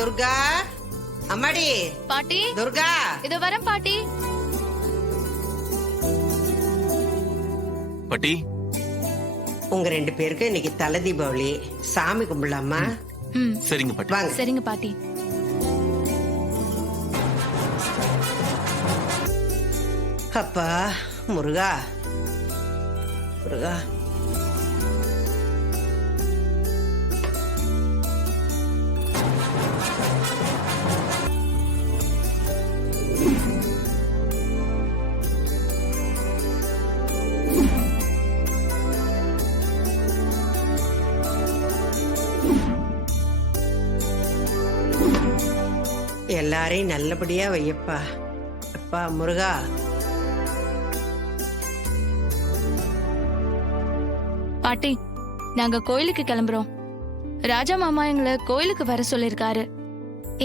துர்கா, அம்மாடி பாட்டி துர்கா. இதோ வரேன் பாட்டி. பாட்டி, உங்க 2 பேருக்கு இன்னைக்கு தலை தீபாவளி, சாமி கும்பிடலாமா? சரிங்க பாட்டி. வாங்க. சரிங்க பாட்டி. அப்பா முருகா, முருகா. எல்லாரையும் நல்லபடியா வையப்பா. அப்பா முருகா. பாட்டி, நாங்க கோயிலுக்கு கிளம்புறோம். ராஜா மாமா எங்களை கோயிலுக்கு வர சொல்லிருக்காரு.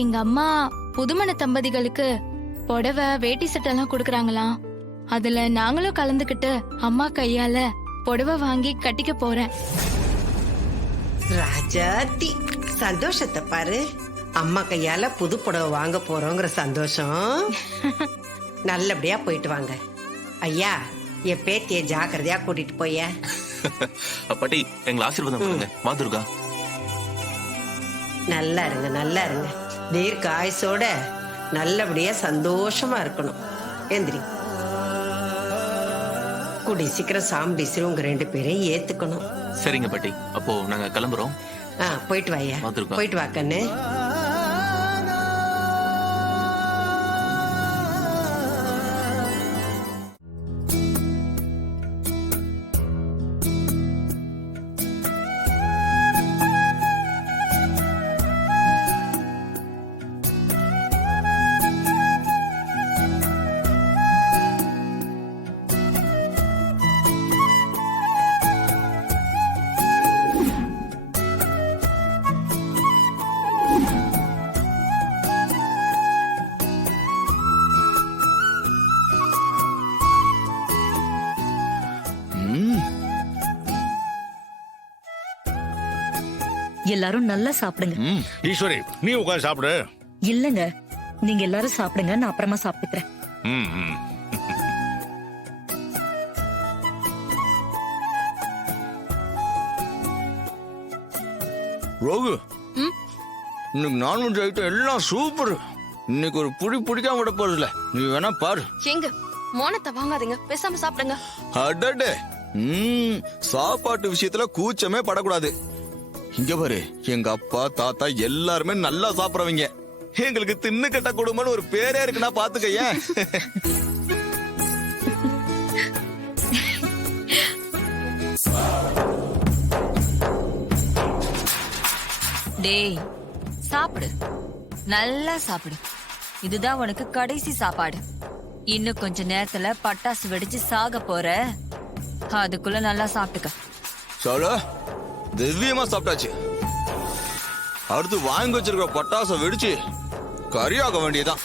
எங்க அம்மா புதுமண தம்பதிகளுக்கு புடவை வேட்டி சட்டெல்லாம் கொடுக்கறாங்களாம். அதுல நாங்களும் கலந்துக்கிட்டு அம்மா கையால புடவை வாங்கி கட்டிக்க போறேன். ராஜாத்தி, சந்தோஷத்தை பாரு. அம்மா கையால புது புடவை வாங்க போறோங்கிற சந்தோஷம். நல்லபடியா போயிட்டு வாங்க. ஐயா, என் பேத்திய ஜாக்கிரதையா கூட்டிட்டு போய. பாட்டி, எங்களை ஆசீர்வாதம் பண்ணுங்க. மா துர்கா. நல்லா இருங்க, நல்லா இருங்க. தீர்க்க ஆயுசோட நல்லபடியா சந்தோஷமா இருக்கணும். எந்திரி. கூடி சீக்கிரம் சாமி உங்க 2 பேரையும் ஏத்துக்கணும். சரிங்க பாட்டி, அப்போ நாங்க கிளம்புறோம். போயிட்டு வாயா, போயிட்டு வா கண்ணு. எல்லாரும் நல்லா சாப்பிடுங்க. ஈஸ்வரி, நீ உட்கார்ந்து சாப்பிடு. இல்லங்க, நீங்க எல்லாரும் சாப்பிடுங்க, நான் அப்புறமா சாப்பிட்டுக்கிறேன். ரோகு, இன்னைக்கு நான்வெஜ் ஐட்டம் எல்லாம் சூப்பர். இன்னைக்கு ஒரு புடி பிடிக்காம விட போறது இல்ல. நீ வேணா பாரு. எங்க மோனத்தை வாங்காதீங்க, பேசாம சாப்பிடுங்க. அடடே, சாப்பாட்டு விஷயத்துல கூச்சமே படக்கூடாது. இங்க பாரு, எங்க அப்பா தாத்தா எல்லாருமே நல்லா சாப்பிடுறவங்க. எங்களுக்கு தின்னு கட்ட குடும்பம்னு ஒரு பேரே இருக்குன்னா பாத்துக்க. டேய், சாப்பிடு, நல்லா சாப்பிடு. இதுதான் உனக்கு கடைசி சாப்பாடு. இன்னும் கொஞ்ச நேரத்துல பட்டாசு வெடிச்சு சாக போற. அதுக்குள்ள நல்லா சாப்பிட்டுக்க. சாலா, திவ்யமா சாப்பிட்டாச்சு. அடுத்து வாங்கி வச்சிருக்கிற பட்டாசை வெடிச்சு கரியாக வேண்டியதான்.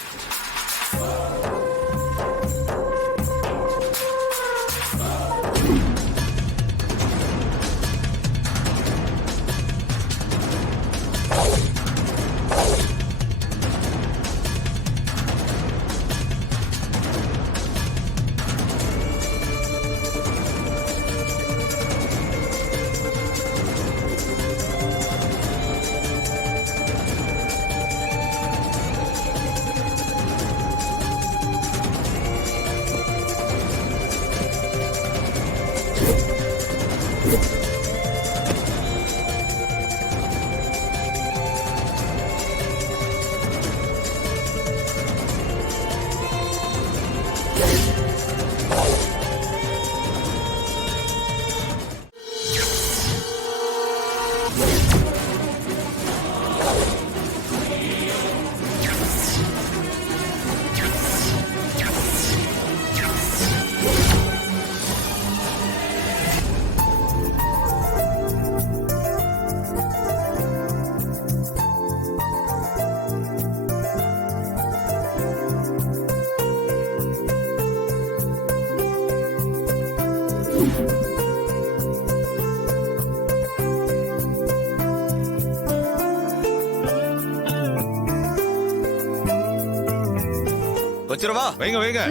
வச்சிரவா? வைங்க வைங்க.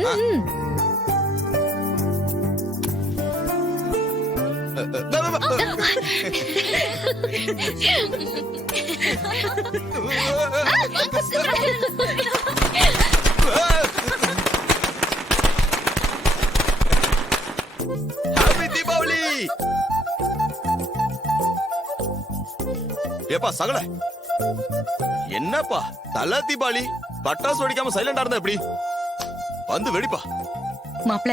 ஹாப்பி தீபாவளி. ஏப்பா சகல, என்னப்பா தல தீபாவளி பட்டாசு வெடிக்காம சைலண்டா இருந்தா எப்படி? வந்து வெடிப்பா. மாப்பிள,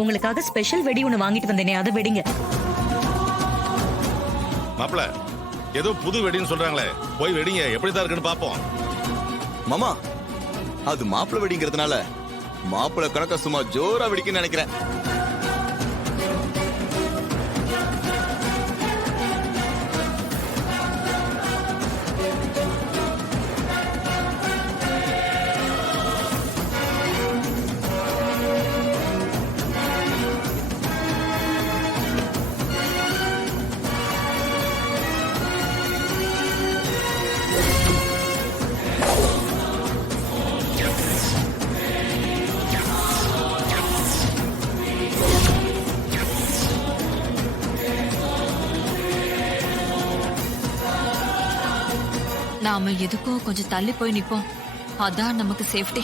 உங்களுக்காக ஸ்பெஷல் வெடி ஒண்ணு வாங்கிட்டு வந்தேனே, அதை வெடிங்க. மாப்பிள ஏதோ புது வெடின்னு சொல்றாங்களே, போய் வெடிங்க, எப்படிதான் இருக்குன்னு பாப்போம். மாமா, அது மாப்பிள வெடிங்கிறதுனால மாப்பிள கணக்க சும்மா ஜோரா வெடிக்குன்னு நினைக்கிறேன். நாம எதுக்கும் கொஞ்சம் தள்ளி போய் நிப்போம். அதான் நமக்கு சேஃப்டி.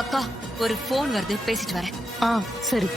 அக்கா, ஒரு போன் வருது, பேசிட்டு வரேன். சரி.